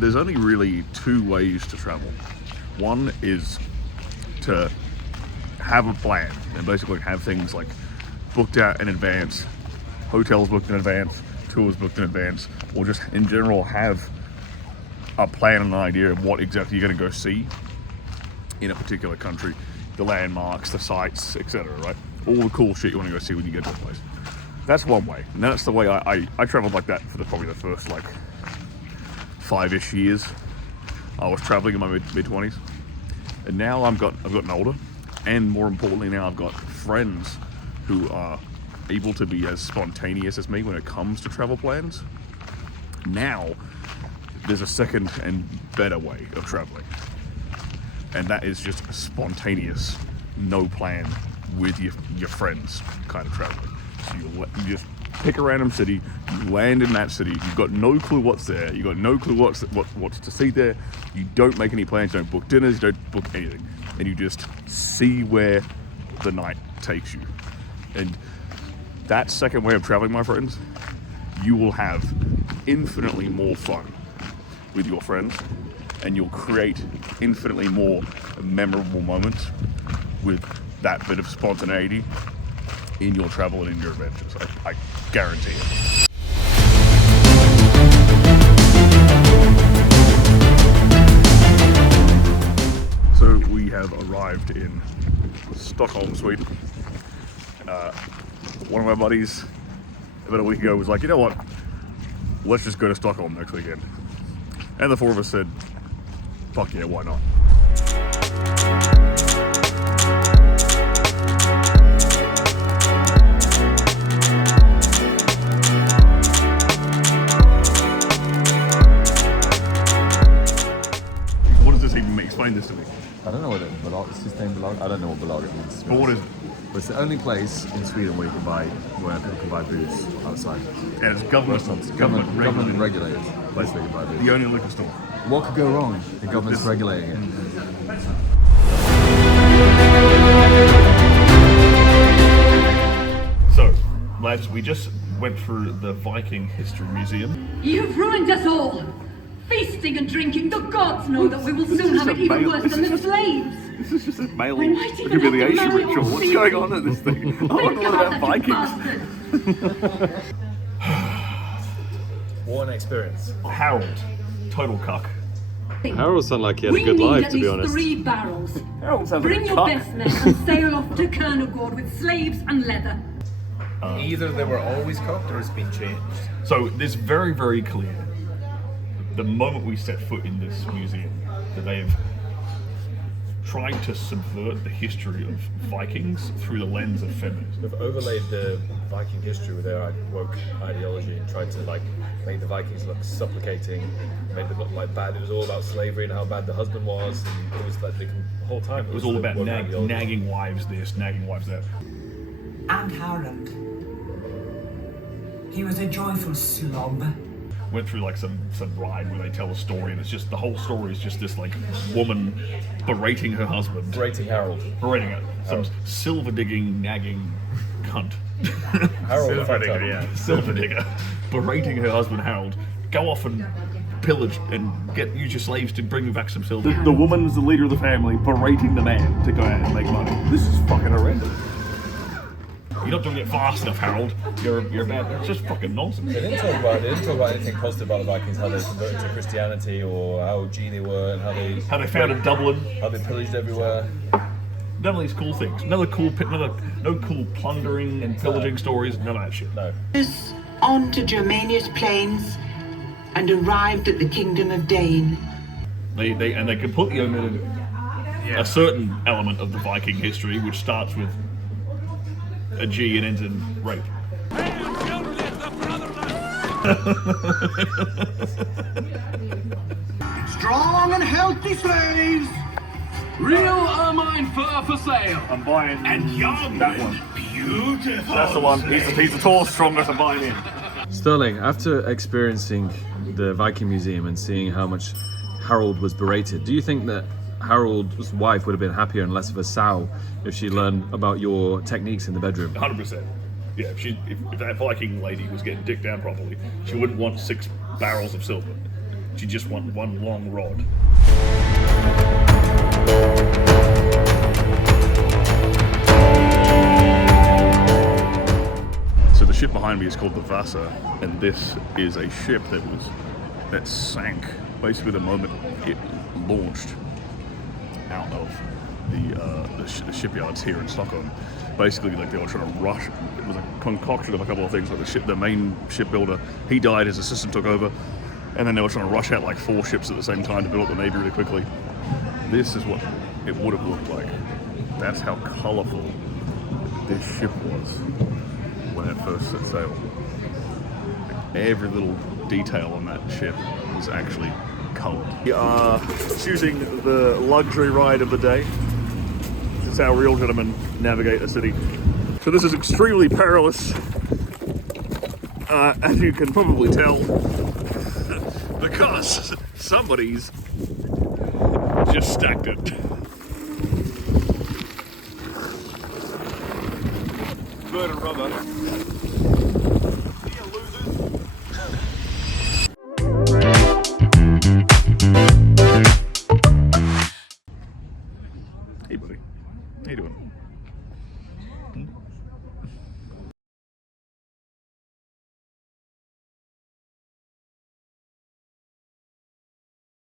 there's only really two ways to travel. One is to have a plan and basically have things like booked out in advance, hotels booked in advance, tours booked in advance, or just in general have a plan and an idea of what exactly you're going to go see in a particular country, the landmarks, the sites, etc., right? All the cool shit you want to go see when you get to a place. That's one way, and that's the way I traveled like that for probably the first like 5-ish years. I was traveling in my mid-20s, and now I've gotten older, and more importantly now I've got friends who are able to be as spontaneous as me when it comes to travel plans. Now there's a second and better way of traveling, and that is just a spontaneous, no plan with your friends kind of traveling. So you just pick a random city, you land in that city, you've got no clue what's there, you've got no clue what's to see there, you don't make any plans, you don't book dinners, you don't book anything, and you just see where the night takes you. And that second way of traveling, my friends, you will have infinitely more fun with your friends, and you'll create infinitely more memorable moments with that bit of spontaneity in your travel and in your adventures. I guarantee it. So we have arrived in Stockholm, Sweden. One of my buddies about a week ago was like, you know what, let's just go to Stockholm next weekend. And the four of us said, fuck yeah, why not? What does this even mean? Explain this to me. I don't know what it belongs. It's his name belong. I don't know what belong means. But what is it? But it's the only place in Sweden where people can buy booze outside. And it's government regulated. Place where you buy booze. The only liquor store. What could go wrong? The government's regulating it. So, lads, we just went through the Viking History Museum. You've ruined us all! Feasting and drinking, the gods know that we will soon have it even worse than the slaves! This is just a male We might even have to humiliation marry ritual. all What's going on at this thing? I want to know about Vikings. What an experience. Harald, total cuck. Harald sounded like he had a We good need life, at to be least honest. 3 barrels. Harald sounds Bring like a your cuck. best men and sail off to Kernogård with slaves and leather. Either they were always cocked or it's been changed. So, it's very, very clear the moment we set foot in this museum that they have tried to subvert the history of Vikings through the lens of feminism. They've overlaid the Viking history with their woke ideology and tried to make the Vikings look supplicating, made them look like bad. It was all about slavery and how bad the husband was, and it was like the whole time. It was all about woke ideology. nagging wives this, nagging wives that. And Harald. He was a joyful slob. Went through like some ride where they tell a story, and it's just the whole story is just this like woman berating her husband, Berating Harald. berating it, some silver digging, nagging cunt. Harald Silver fucked digger, up. yeah, silver digger, berating her husband Harald. Go off and pillage and use your slaves to bring me back some silver. The woman's the leader of the family, berating the man to go out and make money. This is fucking horrendous. You're not doing it fast enough, Harald. You're bad. It's just fucking nonsense. They didn't talk about anything positive about the Vikings, how they converted to Christianity or how G they were and How they founded Dublin. how they pillaged everywhere. None of these cool things. No cool plundering and pillaging stories. None of that shit. No. On to Germania's plains and arrived at the kingdom of Dane. They completely omitted a certain element of the Viking history, which starts with a G and ends in rape. Strong and healthy slaves! Real ermine fur for sale! I'm buying. And young that one. and beautiful! That's the one. He's the tallest, strongest. I'm buying him. Sterling, after experiencing the Viking Museum and seeing how much Harald was berated, do you think that Harald's wife would have been happier and less of a sow if she learned about your techniques in the bedroom? 100%. Yeah, if that Viking lady was getting dicked down properly, she wouldn't want 6 barrels of silver. You just want one long rod. So the ship behind me is called the Vasa, and this is a ship that sank basically the moment it launched out of the shipyards here in Stockholm. Basically, like, they were trying to rush. It was a concoction of a couple of things. Like the main shipbuilder, he died, his assistant took over, and then they were trying to rush out like 4 ships at the same time to build up the navy really quickly. This is what it would have looked like. That's how colourful this ship was when it first set sail. Every little detail on that ship was actually coloured. We are choosing the luxury ride of the day. This is how real gentlemen navigate a city. So this is extremely perilous, as you can probably tell, because somebody's just stacked it. Bird and rubber.